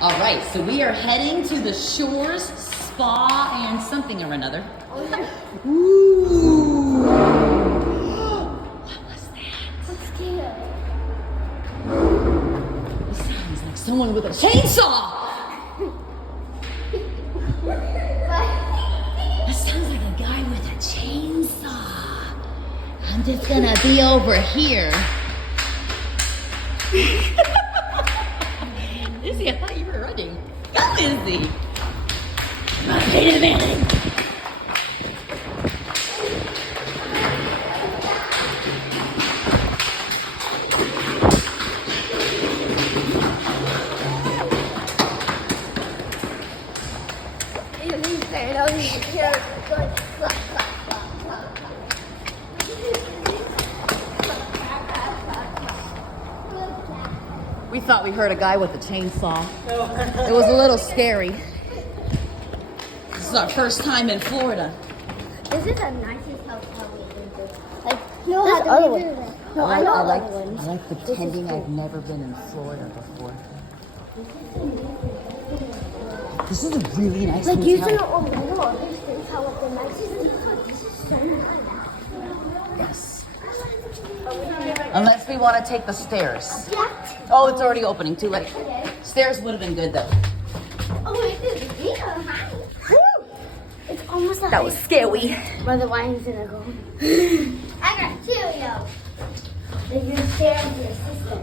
All right, so we are heading to the Shores Spa and something or another. Ooh. What was that? I'm scared. It sounds like someone with a chainsaw. That sounds like a guy with a chainsaw. I'm just gonna be over here. Izzy, I thought you were running. Go, Izzy. Wait a minute. We thought we heard a guy with a chainsaw. It was a little scary. This is our first time in Florida. This is the nicest hotel we've been to. Like, No, this how do other we one. do that? No, I know other ones. I like pretending I've never been in Florida before. This is a really nice Like, hotel. using Orlando or these things, how the nicest is. This is so nice. Yes. Unless we want to take the stairs. Yeah. Oh, it's already opening. Too late. Stairs would have been good though. Oh, it is. Yeah, hi. It's almost like That was scary. Where the wine's gonna go. I got Cheerios. Then you're staring at your sister.